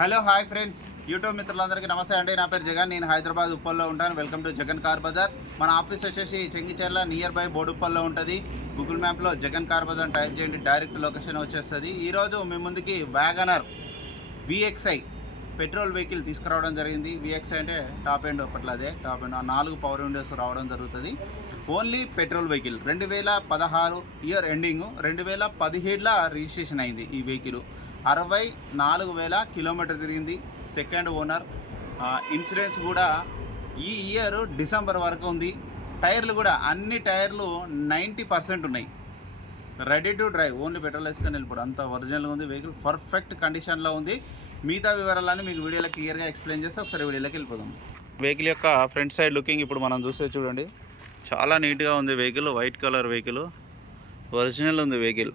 Hello hi friends, YouTube మిత్రులందరికీ నమస్తే అండి. నా పేరు జగన్. నేను హైదరాబాద్ ఉప్పల్లో ఉంటాను. Welcome to Jagan car bazaar. మన ఆఫీస్ వచ్చేసి చెంగిచెర్ల నియర్ బై బోడుప్పల్లో ఉంటుంది. గూగుల్ మ్యాప్లో జగన్ కార్ బజార్ టైప్ చేయండి, డైరెక్ట్ లొకేషన్ వచ్చేస్తుంది. ఈరోజు మీ ముందుకి వ్యాగనర్ VXI పెట్రోల్ వెహికల్ తీసుకురావడం జరిగింది. VXI అంటే టాప్ ఎండ్ ఒకట్ల అదే టాప్ ఎండ్ 4 పవర్ విండోస్ రావడం జరుగుతుంది. Only petrol vehicle. 2016 year ending, 2017 registration అయింది. ఈ వెహికల్ 64,000 కిలోమీటర్ తిరిగింది. Second owner. ఇన్సూరెన్స్ కూడా ఈ ఇయర్ డిసెంబర్ వరకు ఉంది. టైర్లు కూడా అన్ని టైర్లు 90% ఉన్నాయి. Ready to drive. Only petrol వేసుకొని వెళ్ళిపోవడం. అంత ఒరిజినల్గా ఉంది వెహికల్. పర్ఫెక్ట్ కండిషన్లో ఉంది. మిగతా వివరాలన్నీ మీకు వీడియోలో క్లియర్గా ఎక్స్ప్లెయిన్ చేస్తే ఒకసారి వీడియోలోకి వెళ్ళిపోదాం. వెహికల్ యొక్క ఫ్రంట్ సైడ్ లుకింగ్ ఇప్పుడు మనం చూస్తే చూడండి, చాలా నీట్గా ఉంది vehicle. White colour vehicle, original ఉంది వెహికల్.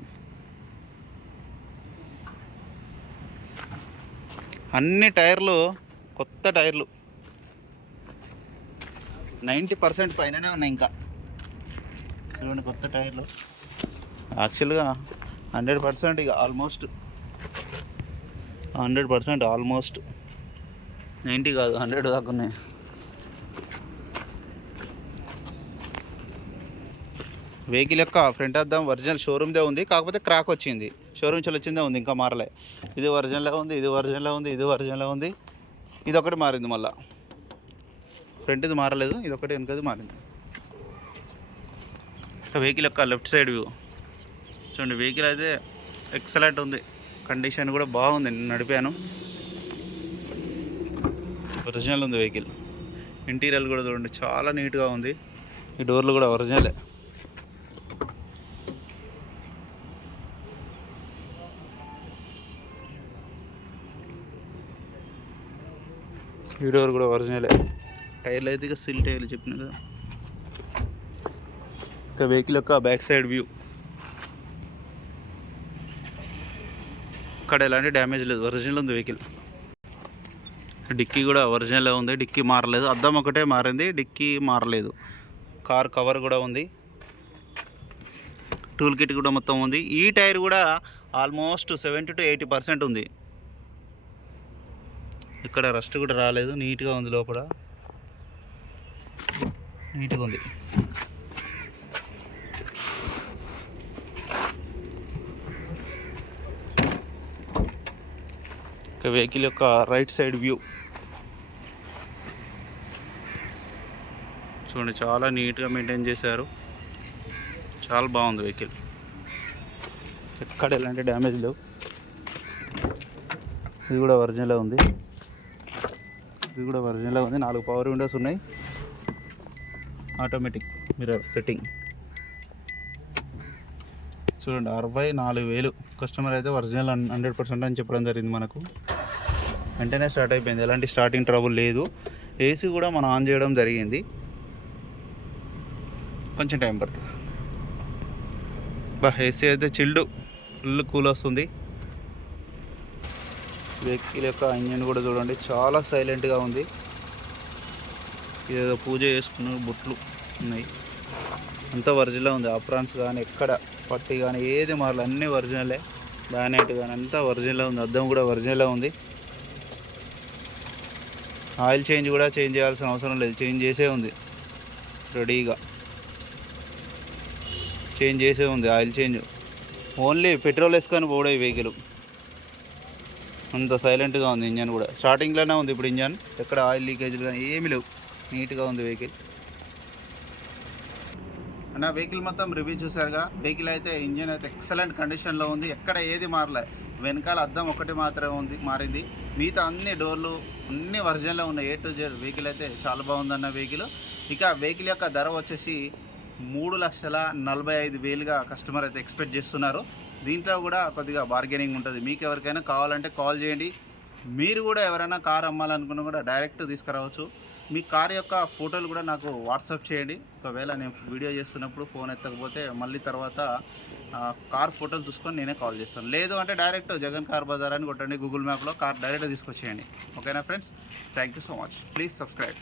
అన్ని టైర్లు కొత్త టైర్లు, 90% పైననే ఉన్నాయి. ఇంకా చూడండి, కొత్త టైర్లు. యాక్చువల్గా 100% ఇక ఆల్మోస్ట్ 100%, ఆల్మోస్ట్ 90 కాదు 100 దాకా ఉన్నాయి. వెహికల్ యొక్క ఫ్రంట్ అద్దం ఒరిజినల్ షోరూమ్దే ఉంది, కాకపోతే క్రాక్ వచ్చింది. షోరూమ్ నుంచి వచ్చిందే ఉంది, ఇంకా మారలే. ఇది ఒరిజినల్గా ఉంది, ఇది ఒరిజినల్గా ఉంది, ఇది ఒరిజినల్గా ఉంది. ఇది ఒకటి మారింది. మళ్ళీ ఫ్రంట్ ఇది మారలేదు, ఇది ఒకటి వెనకది మారింది. వెహికల్ యొక్క లెఫ్ట్ సైడ్ వ్యూ చూడండి. వెహికల్ అయితే ఎక్సలెంట్ ఉంది, కండిషన్ కూడా బాగుంది. నేను నడిపాను, ఒరిజినల్ ఉంది వెహికల్. ఇంటీరియర్ కూడా చూడండి, చాలా నీట్గా ఉంది. ఈ డోర్లు కూడా ఒరిజినలే. ఈ డోర్ కూడా ఒరిజినలే. టైర్లు అయితే ఇక సిల్ టైర్లు చెప్పిన కదా. ఇక వెహికల్ యొక్క బ్యాక్ సైడ్ వ్యూ. ఇక్కడ ఎలాంటి డ్యామేజ్ లేదు, ఒరిజినల్ ఉంది వెహికల్. డిక్కీ కూడా ఒరిజినల్ ఉంది, డిక్కీ మారలేదు. అద్దం ఒకటే మారింది, డిక్కీ మారలేదు. కార్ కవర్ కూడా ఉంది. టూల్ కిట్ కూడా మొత్తం ఉంది. ఈ టైర్ కూడా ఆల్మోస్ట్ 70 to 80% ఉంది. ఇక్కడ రస్ట్ కూడా రాలేదు, నీట్గా ఉంది. లోపల నీట్గా ఉంది. ఇక వెహికల్ యొక్క రైట్ సైడ్ వ్యూ చూడండి, చాలా నీట్గా మెయింటైన్ చేశారు. చాలా బాగుంది వెహికల్. ఎక్కడ ఎలాంటి డ్యామేజ్ లేవు. ఇది కూడా ఒరిజినల్ ఉంది, ఇది కూడా ఒరిజినల్ ఉంది. 4 పవర్ విండోస్ ఉన్నాయి. ఆటోమేటిక్ మిర్రర్ సెట్టింగ్ చూడండి. 64,000. కస్టమర్ అయితే ఒరిజినల్ 100% అని చెప్పడం జరిగింది. మనకు వెంటనే స్టార్ట్ అయిపోయింది, ఎలాంటి స్టార్టింగ్ ట్రబుల్ లేదు. ఏసీ కూడా మనం ఆన్ చేయడం జరిగింది, కొంచెం టైం పడుతుంది. ఏసీ అయితే చిల్డ్, ఫుల్ కూల్ వస్తుంది. వెహికల్ యొక్క ఇంజన్ కూడా చూడండి, చాలా సైలెంట్గా ఉంది. ఏదో పూజ చేసుకున్న బుట్లు ఉన్నాయి. అంతా ఒరిజినల్ ఉంది. ఆప్రాన్స్ కానీ ఎక్కడ పట్టి కానీ ఏది మారలే, అన్నీ ఒరిజినలే. బ్యానెట్ కానీ అంతా ఒరిజినల్ ఉంది. అద్దం కూడా ఒరిజినల్ ఉంది. ఆయిల్ చేంజ్ కూడా చేంజ్ చేయాల్సిన అవసరం లేదు, చేంజ్ చేసే ఉంది. రెడీగా చేంజ్ చేసే ఉంది. ఆయిల్ చేంజ్ ఓన్లీ పెట్రోల్ వేసుకొని పోవడం ఈ వెహికల్. అంత సైలెంట్గా ఉంది. ఇంజన్ కూడా స్టార్టింగ్లోనే ఉంది ఇప్పుడు. ఇంజన్ ఎక్కడ ఆయిల్ లీకేజ్లు కానీ ఏమీ లేవు, నీట్గా ఉంది వెహికల్. నా వెహికల్ మొత్తం రివ్యూ చూసారుగా. వెహికల్ అయితే ఇంజన్ అయితే ఎక్సలెంట్ కండిషన్లో ఉంది, ఎక్కడ ఏది మారలే. వెనకాల అద్దం ఒకటి మాత్రమే ఉంది మారింది, మిగతా అన్ని డోర్లు అన్ని ఒరిజినల్లో ఉన్నాయి. A to Z వెహికల్ అయితే చాలా బాగుందన్న వెహికల్. ఇక వెహికల్ యొక్క ధర వచ్చేసి 3,45,000గా కస్టమర్ అయితే ఎక్స్పెక్ట్ చేస్తున్నారు. దీంట్లో కూడా కొద్దిగా బార్గెనింగ్ ఉంటుంది. మీకు ఎవరికైనా కావాలంటే కాల్ చేయండి. మీరు కూడా ఎవరైనా కార్ అమ్మాలనుకున్నా కూడా డైరెక్ట్ తీసుకురావచ్చు. మీ కార్ యొక్క ఫోటోలు కూడా నాకు వాట్సాప్ చేయండి. ఒకవేళ నేను వీడియో చేస్తున్నప్పుడు ఫోన్ ఎత్తకపోతే మళ్ళీ తర్వాత కార్ ఫోటోలు చూసుకొని నేనే కాల్ చేస్తాను. లేదు అంటే డైరెక్ట్ జగన్ కార్ బజార్ అని కొట్టండి గూగుల్ మ్యాప్లో, కార్ డైరెక్ట్గా తీసుకొచ్చేయండి. ఓకేనా friends, thank you so much. Please subscribe.